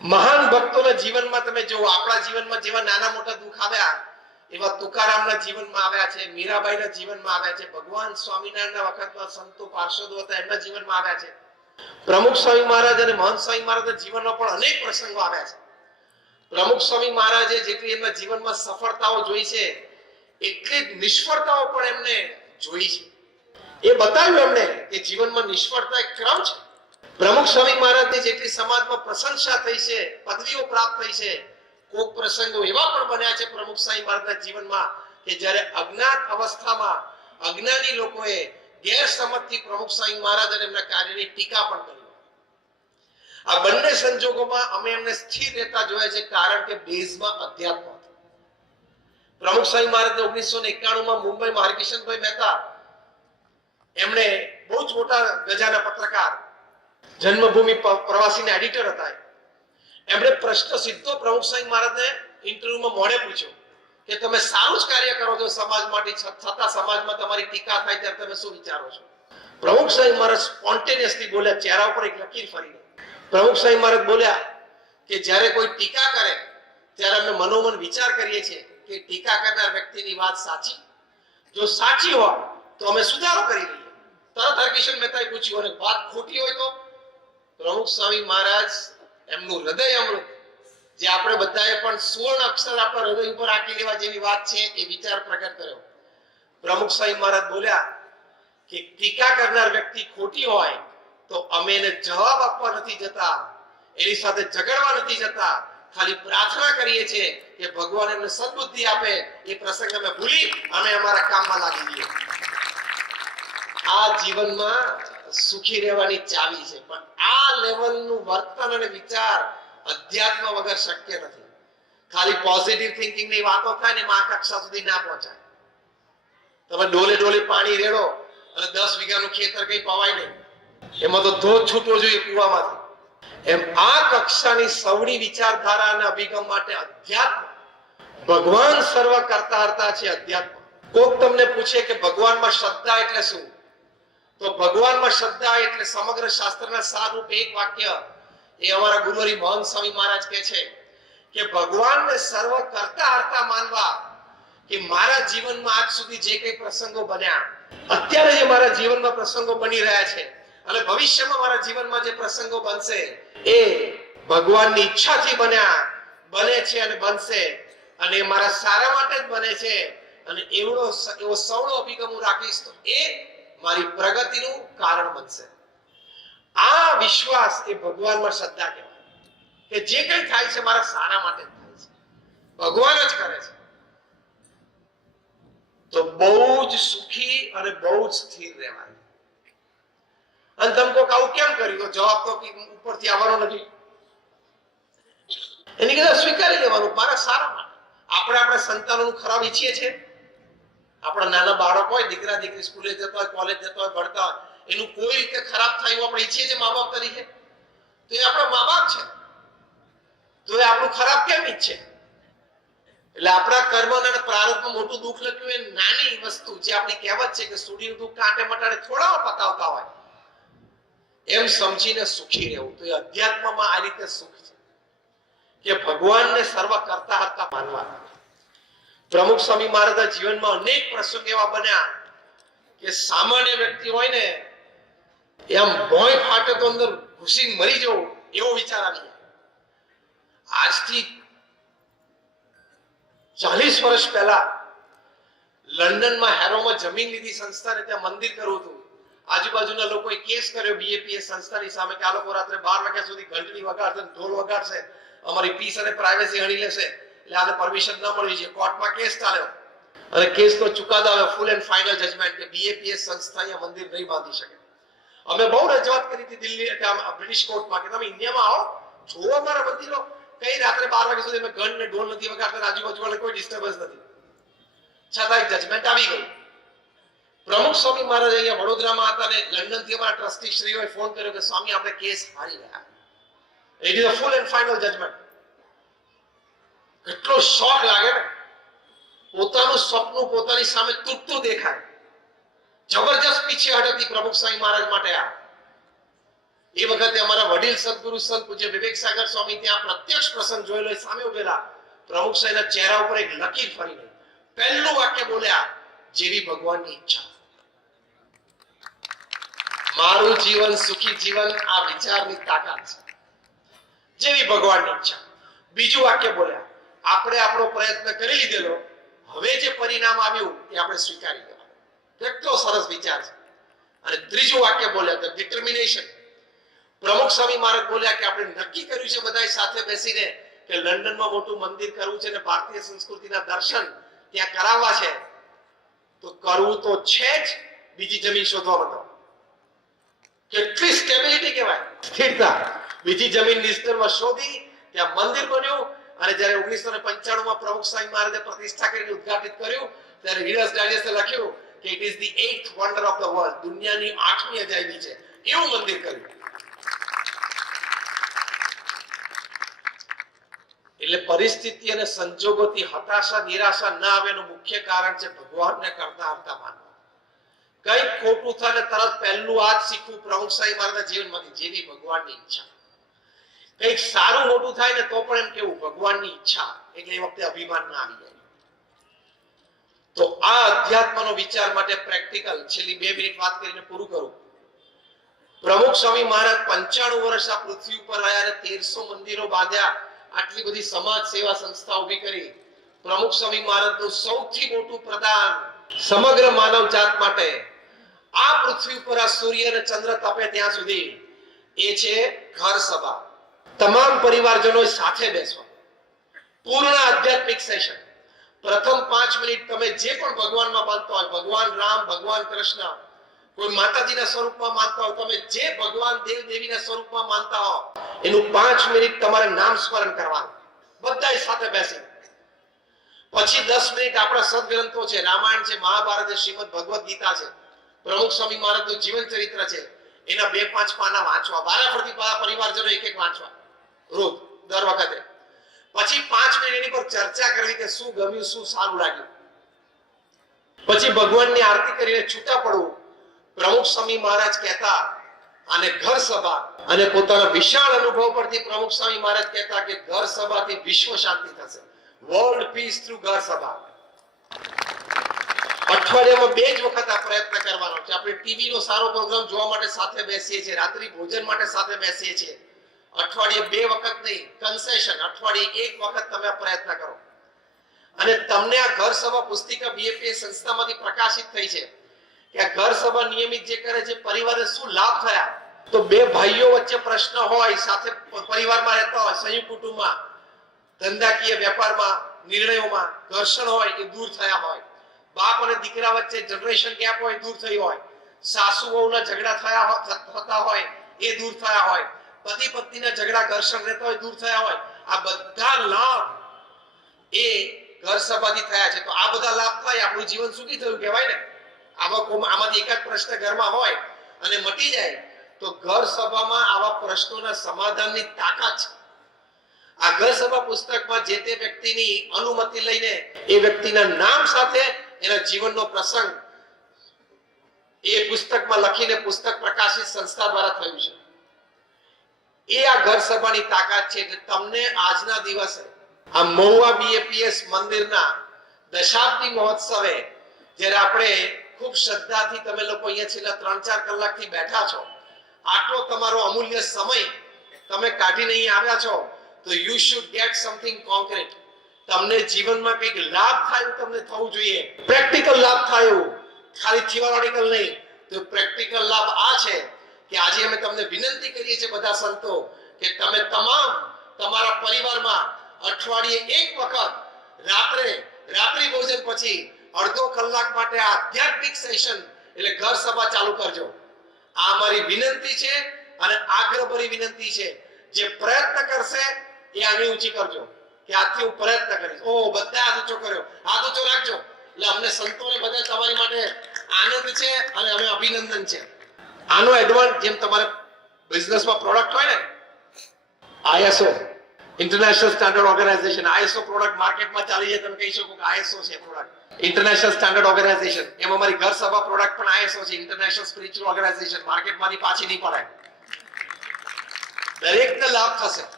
મહાન ભક્તોના જીવનમાં તમે જો આપણા જીવનમાં જેવા નાના મોટા દુઃખ આવ્યા એવા તુકારામના જીવનમાં આવ્યા છે, મીરાબાઈના જીવનમાં આવ્યા છે, ભગવાન સ્વામિનારાયણના વખતમાં સંતો પાર્ષદો હતા એમના જીવનમાં આવ્યા છે, પ્રમુખ સ્વામી મહારાજ અને મહંત સ્વામી મહારાજના જીવનમાં પણ અનેક પ્રસંગો આવ્યા છે. પ્રમુખ સ્વામી મહારાજે જેટલી એમના જીવનમાં સફળતાઓ જોઈ છે એટલી જ નિષ્ફળતાઓ પણ એમને જોઈ છે. એ બતાવ્યું એમને કે જીવનમાં નિષ્ફળતા એક ક્રમ છે. પ્રમુખ સ્વામી મહારાજની જેટલી સમાજમાં પ્રશંસા થઈ છે, પદવીઓ પ્રાપ્ત થઈ છે, કોક પ્રસંગો એવા પણ બન્યા છે પ્રમુખ સ્વામી મહારાજના જીવનમાં કે જ્યારે અજ્ઞાત અવસ્થામાં અજ્ઞાની લોકોએ ગેરસમજથી પ્રમુખ સ્વામી મહારાજ અને એમના કાર્યની ટીકા પણ કરી. આ બંને સંજોગોમાં અમે એમને સ્થિર રહેતા જોયા છે, કારણ કે બેઝમાં અધ્યાત્મ હતું. પ્રમુખ સ્વામી મહારાજને 1991માં મુંબઈમાં હરકિશનભાઈ મહેતા એમણે બહુ જ મોટા ગજાના પત્રકાર, જન્મભૂમિ પ્રવાસીના એડિટર હતા. એમણે પ્રશ્ન સીધો પ્રમુખ સ્વામી મહારાજને ઇન્ટરવ્યુમાં મોડે પૂછ્યો કે તમે સારું જ કાર્ય કરો છો સમાજ માટે, છતાં સમાજમાં તમારી ટીકા થાય ત્યારે તમે શું વિચારો છો? પ્રમુખ સ્વામી મહારાજ સ્પોન્ટેનિયસલી બોલ્યા, ચહેરા ઉપર એક લકીર ફરી ગઈ. પ્રમુખ સ્વામી મહારાજ બોલ્યા કે જ્યારે કોઈ ટીકા કરે ત્યારે અમે મનોમન વિચાર કરીએ છીએ કે ટીકા કરનાર વ્યક્તિની વાત સાચી, જો સાચી હોય તો અમે સુધારો કરી લઈએ. તરત હરકિશન મહેતાએ પૂછ્યું અને વાત ખોટી હોય તો? પ્રમુખ સ્વામી મહારાજ એમનું હૃદય અમૃત, જે આપણે બધાએ પણ સુવર્ણ અક્ષર આપણા હૃદય ઉપર રાખી લેવા જેવી વાત છે, એ વિચાર પ્રગટ કર્યો. પ્રમુખ સ્વામી મહારાજ બોલ્યા કે ટીકા કરનાર વ્યક્તિ ખોટી હોય તો અમે એને જવાબ આપવા નથી જતા, એની સાથે ઝઘડવા નથી જતા, ખાલી પ્રાર્થના કરીએ છીએ કે ભગવાન એમને સદબુદ્ધિ આપે. એ પ્રસંગ અમે ભૂલી અમે અમારા કામમાં લાગી જઈએ. આ જીવનમાં સુખી રહેવાની ચાવી છે, પણ આ લેવલનું વર્તન અને વિચાર અધ્યાત્મ વગર શક્ય નથી. ખાલી પોઝિટિવ થિંકિંગ ની વાતો થાય ને આ કક્ષા સુધી ના પહોંચાય. તમે ડોલે ડોલે પાણી રેડો અને 10 વીઘાનું ખેતર કઈ પવાય નહીં, એમાં તો ધોધ છૂટવો જોઈએ કુવામાંથી. એમ આ કક્ષાની સવડી વિચારધારા અને અભિગમ માટે અધ્યાત્મ, ભગવાન સર્વ કરતા હરતા છે અધ્યાત્મ. કોક તમને પૂછે કે ભગવાનમાં શ્રદ્ધા એટલે શું, તો ભગવાનમાં શ્રદ્ધા એટલે સમગ્ર શાસ્ત્રના સારરૂપ એક વાક્ય એ અમારા ગુરુહરિ મહંત સ્વામી મહારાજ કહે છે કે ભગવાનને સર્વ કરતા હરતા માનવા. કે મારા જીવનમાં આજ સુધી જે કઈ પ્રસંગો બન્યા, અત્યારે જે મારા જીવનમાં પ્રસંગો બની રહ્યા છે અને ભવિષ્યમાં મારા જીવનમાં જે પ્રસંગો બનશે એ ભગવાનની ઈચ્છાથી બન્યા, બને છે અને બનશે, અને મારા સારા માટે જ બને છે. અને એવો સવળો અભિગમ હું રાખીશ તો એ મારી પ્રગતિનું કારણ બનશે. આ વિશ્વાસ એ ભગવાનમાં શ્રદ્ધા કહેવાય કે જે કંઈ થાય છે મારા સારા માટે જ થાય છે, ભગવાન જ કરે છે. તો બહુ જ સુખી અને બહુ જ સ્થિર રહેવાય. અને તમે કહો આવું કેમ કર્યું, તો જવાબ તો ઉપરથી આવવાનો નથી. એની કદાચ સ્વીકારી લેવાનું, મારા સારા માટે. આપણે આપણા સંતાનોનું ખરાબ ઈચ્છીએ છીએ. આપણા નાના બાળક હોય, દીકરા દીકરી સ્કૂલે જતા હોય, કોલેજ જતા હોય, ભણતા હોય, એનું કોઈ રીતે ખરાબ થાય એવું આપણે ઈચ્છીએ છીએ મા બાપ તરીકે? તો એ આપણા મા બાપ છે, તો એ આપણું ખરાબ કેમ ઈચ્છે? એટલે આપણા કર્મ અને પ્રારબ્ધમાં મોટું દુઃખ લખ્યું એ નાની વસ્તુ, જે આપણી કહેવત છે કે સુડીનું દુઃખ કાંટે મટાડે થોડા પતાવતા હોય, એમ સમજીને સુખી રહેવું. તો એ અધ્યાત્મમાં આ રીતે સુખ છે કે ભગવાનને સર્વ કરતા હરતા માનવા. પ્રમુખ સ્વામી મહારાજના જીવનમાં અનેક પ્રસંગ એવા બન્યા કે સામાન્ય વ્યક્તિ હોય ને એમ ભોંય ફાટે તો અંદર ઘૂસીને મરી જવું એવો વિચાર આવી જાય. આજથી 40 વર્ષ પહેલા લંડનમાં હેરોમાં જમીન લીધી સંસ્થાને, ત્યાં મંદિર કરવું હતું. આજુબાજુના લોકોએ કેસ કર્યો બીએપીએસ સંસ્થાની સામે કે આ લોકો રાત્રે 12 વાગ્યા સુધી ઘંટડી વગાડશે, ઢોલ વગાડશે, અમારી પીસ અને પ્રાઇવસી હણી લેશે, એટલે આને પરમિશન ન મળવી જોઈએ. કોર્ટમાં કેસ ચાલ્યો અને કેસનો ચુકાદો આવ્યો, ફૂલ એન્ડ ફાઇનલ જજમેન્ટ કે બીએપીએસ સંસ્થા અહીંયા મંદિર નહીં બાંધી શકે. અમે બહુ રજૂઆત કરી હતી દિલ્હી બ્રિટિશ કોર્ટમાં કે તમે ઇન્ડિયામાં આવો, જોવો અમારા મંદિરો, કઈ રાત્રે 12 વાગ્યા સુધી અમે ઘંટ ને ઢોલ નથી વગાડતા, આજુબાજુ વાળા કોઈ ડિસ્ટર્બન્સ નથી. છતાં જજમેન્ટ આવી ગયું. પ્રમુખ સ્વામી મહારાજ અહીંયા વડોદરામાં હતા અને લંડન થી અમારા ટ્રસ્ટી શ્રીઓએ ફોન કર્યો કે સ્વામી આપણે કેસ હારી ગયા, it is a full and final judgment. કેટલો શોક લાગે ને, પોતાનું સપનું પોતાની સામે તૂટતું દેખાય. જબરજસ્ત પીછેહટ હતી પ્રમુખ સ્વામી મહારાજ માટે. આ એ વખતે અમારા વડીલ સદગુરુ સંત પૂજ્ય વિવેક સાગર સ્વામી ત્યાં પ્રત્યક્ષ પ્રસંગ જોયેલો, સામે ઉભેલા પ્રમુખ સાહેબના ચહેરા ઉપર એક લકીર ફરી ગઈ. પહેલું વાક્ય બોલ્યા, જેવી ભગવાનની ઈચ્છા. મારું જીવન સુખી જીવન આ વિચારની તાકાત છે, જેવી ભગવાનની ઈચ્છા. બીજું વાક્ય બોલ્યા, આપણે આપણો પ્રયત્ન કરી લીધેલો, હવે જે પરિણામ આવ્યું એ આપણે સ્વીકારી લેવાનું. કેટલો સરસ વિચાર છે. અને ત્રીજું વાક્ય બોલ્યા, ધ ડિટર્મિનેશન. પ્રમુખ સ્વામી મહારાજ બોલ્યા કે આપણે નક્કી કર્યું છે બધા સાથે બેસીને કે લંડનમાં મોટું મંદિર કરવું છે અને ભારતીય સંસ્કૃતિના દર્શન ત્યાં કરાવવા છે, તો કરવું તો છે જ, બીજી જમીન શોધવા માંડો. કેટલી સ્ટેબિલિટી કહેવાય, સ્થિરતા. બીજી જમીન નિસ્તરમાં શોધી ત્યાં મંદિર બન્યું. અને જ્યારે 1995 માં પ્રમુખ સ્વામી મહારાજે પ્રતિષ્ઠા કરીને ઉદ્ઘાટિત કર્યું, ત્યારે રીડર્સ ડાયજેસ્ટે લખ્યું કે it is the 8th wonder of the world, દુનિયાની 8મી અજાયબી છે, એવું મંદિર કર્યું. એટલે પરિસ્થિતિ અને સંજોગોથી હતાશા નિરાશા ન આવે એનું મુખ્ય કારણ છે ભગવાનને કરતા આવતા માનવા. કઈક ખોટું થાય તરત પહેલું આ જ શીખવું પ્રમુખ સ્વામી મહારાજના જીવનમાંથી, જેવી ભગવાનની ઈચ્છા. કઈક સારું મોટું થાય ને તો પણ એમ કેવું ભગવાનની ઈચ્છા, એટલે એ વખતે અભિમાન ના આવી જાય. તો આ અધ્યાત્મનો વિચાર માટે પ્રેક્ટિકલ છેલ્લી 2 મિનિટ વાત કરીને પૂરું કરું. પ્રમુખ સ્વામી મહારાજ 95 વર્ષ આ પૃથ્વી ઉપર રહ્યા અને 1300 મંદિરો બાંધ્યા, આટલી બધી સમાજ સેવા સંસ્થા ઊભી કરી. પ્રમુખ સ્વામી મહારાજનું સૌથી મોટું પ્રદાન સમગ્ર માનવ જાત માટે આ પૃથ્વી ઉપર આ સૂર્ય અને ચંદ્ર તપે ત્યાં સુધી એ છે ઘર સભા. તમામ પરિવારજનો સાથે બેસવા, પૂર્ણ આધ્યાત્મિક સેશન. પ્રથમ 5 મિનિટ તમે જે પણ ભગવાનમાં માનતા હોય, ભગવાન રામ, ભગવાન કૃષ્ણ, કોઈ માતાજીના સ્વરૂપમાં માનતા હોય, તમે જે ભગવાન દેવ દેવીના સ્વરૂપમાં માનતા હો, એનું 5 મિનિટ તમારે નામ સ્મરણ કરવાનું, બધાય સાથે બેસી. પછી 10 મિનિટ આપણા સદગ્રંથો છે, રામાયણ છે, મહાભારત છે, શ્રીમદ ભગવદ ગીતા છે, પ્રમુખ સ્વામી મહારાજનું જીવન ચરિત્ર છે, એના 2-5 પાના વાંચવા, વારાફરતી પરિવારજનો એક વાંચવા રોજ, દર વખતે. પછી 5 મિનિટ એની પર ચર્ચા કરવી કે શું ગમ્યું, શું સારું લાગ્યું. પછી ભગવાનની આરતી કરીને છૂટા પડવું. પ્રમુખ સ્વામી મહારાજ કહેતા, અને ઘર સભા, અને પોતાના વિશાળ અનુભવ પરથી પ્રમુખ સ્વામી મહારાજ કહેતા કે ઘર સભાથી વિશ્વ શાંતિ થશે, વર્લ્ડ પીસ થ્રુ ઘર સભા. અઠવાડિયામાં 2 જ વખત આ પ્રયત્ન કરવાનો છે. આપણે ટીવી નો સારો પ્રોગ્રામ જોવા માટે સાથે બેસીએ છીએ, રાત્રિ ભોજન માટે સાથે બેસીએ છીએ. અઠવાડિયે 2 વખત નહીં, કન્સેશન, અઠવાડિયે 1 વખત તમે પ્રયત્ન કરો. અને તમને આ ઘર સભા પુસ્તિકા બીએપીએસ સંસ્થામાંથી પ્રકાશિત થઈ છે કે આ ઘર સભા નિયમિત જે કરે છે પરિવારને શું લાભ થયા. તો 2 ભાઈઓ વચ્ચે પ્રશ્ન હોય, સાથે પરિવારમાં રહેતા હોય, સંયુક્ત કુટુંબમાં, ધંધાકીય વેપારમાં, નિર્ણયોમાં ઘર્ષણ હોય એ દૂર થયા હોય. બાપ અને દીકરા વચ્ચે જનરેશન ગેપ હોય, દૂર થઈ હોય. સાસુ વહુના ઝઘડા થતા હોય એ દૂર થયા હોય. પતિ પત્નીના ઝઘડા ઘર્ષણ રહેતા હોય, દૂર થયા હોય. આ બધા લાભ એ ઘર સભાથી થયા છે. તો આ બધા લાભ થાય, આપણું જીવન સુખી થયું કહેવાય ને. આમાંથી એક જ પ્રશ્ન ઘરમાં હોય અને મટી જાય, તો ઘર સભામાં આવા પ્રશ્નોના સમાધાનની તાકાત છે. આ ઘર સભા પુસ્તકમાં જે તે વ્યક્તિની અનુમતિ લઈને એ વ્યક્તિના નામ સાથે એના જીવનનો પ્રસંગ એ પુસ્તકમાં લખીને પુસ્તક પ્રકાશિત સંસ્થા દ્વારા થયું છે. એ આ ઘર સભાની તાકાત છે. એટલે તમને આજના દિવસે આ મહુવા બીએપીએસ મંદિરના દશાબ્દી મહોત્સવે જ્યારે આપણે ખૂબ શ્રદ્ધાથી તમે લોકો અહીંયા છેલ્લા 3-4 કલાકથી બેઠા છો, આટલો તમારો અમૂલ્ય સમય તમે કાઢીને અહીં આવ્યા છો, તો you should gate something concrete. તમને જીવનમાં કંઈક લાભ થાય તમને થવું જોઈએ, પ્રેક્ટિકલ લાભ થાય એવું, ખાલી થિયોરિટિકલ નહીં. તો પ્રેક્ટિકલ લાભ આ છે કે આજે અમે તમને વિનંતી કરીએ છીએ બધા સંતો કે તમે તમામ તમારા પરિવારમાં અઠવાડિયે 1 વખત રાત્રિ ભોજન પછી અડધો કલાક માટે આધ્યાત્મિક સેશન એટલે ઘર સભા ચાલુ કરજો. આ અમારી વિનંતી છે અને આગ્રહભરી વિનંતી છે. જે પ્રયત્ન કરશે એ આંગળી ઊંચી કરજો કે આજથી હું પ્રયત્ન કરીશ. ઓ બધા હાથ ઊંચો કર્યો, હાથ ઊંચો રાખજો. એટલે અમને સંતોને બધા તમારી માટે આનંદ છે અને અમે અભિનંદન છે. આનો એડવાન્સ જેમ તમારે બિઝનેસમાં પ્રોડક્ટ હોય ને, ISO international standard organization, ISO product માર્કેટમાં ચાલી જાય, તમે કહી શકો કે આઈએસઓ છે પ્રોડક્ટ, ઇન્ટરનેશનલ સ્ટાન્ડર્ડ ઓર્ગેનાઇઝેશન. એમ અમારી ઘર સભા પ્રોડક્ટ પણ આઈએસઓ છે, ઇન્ટરનેશનલ સ્પિરિચ્યુઅલ ઓર્ગેનાઇઝેશન, માર્કેટમાંથી પાછી નહીં પડાય. દરેકને લાભ થશે.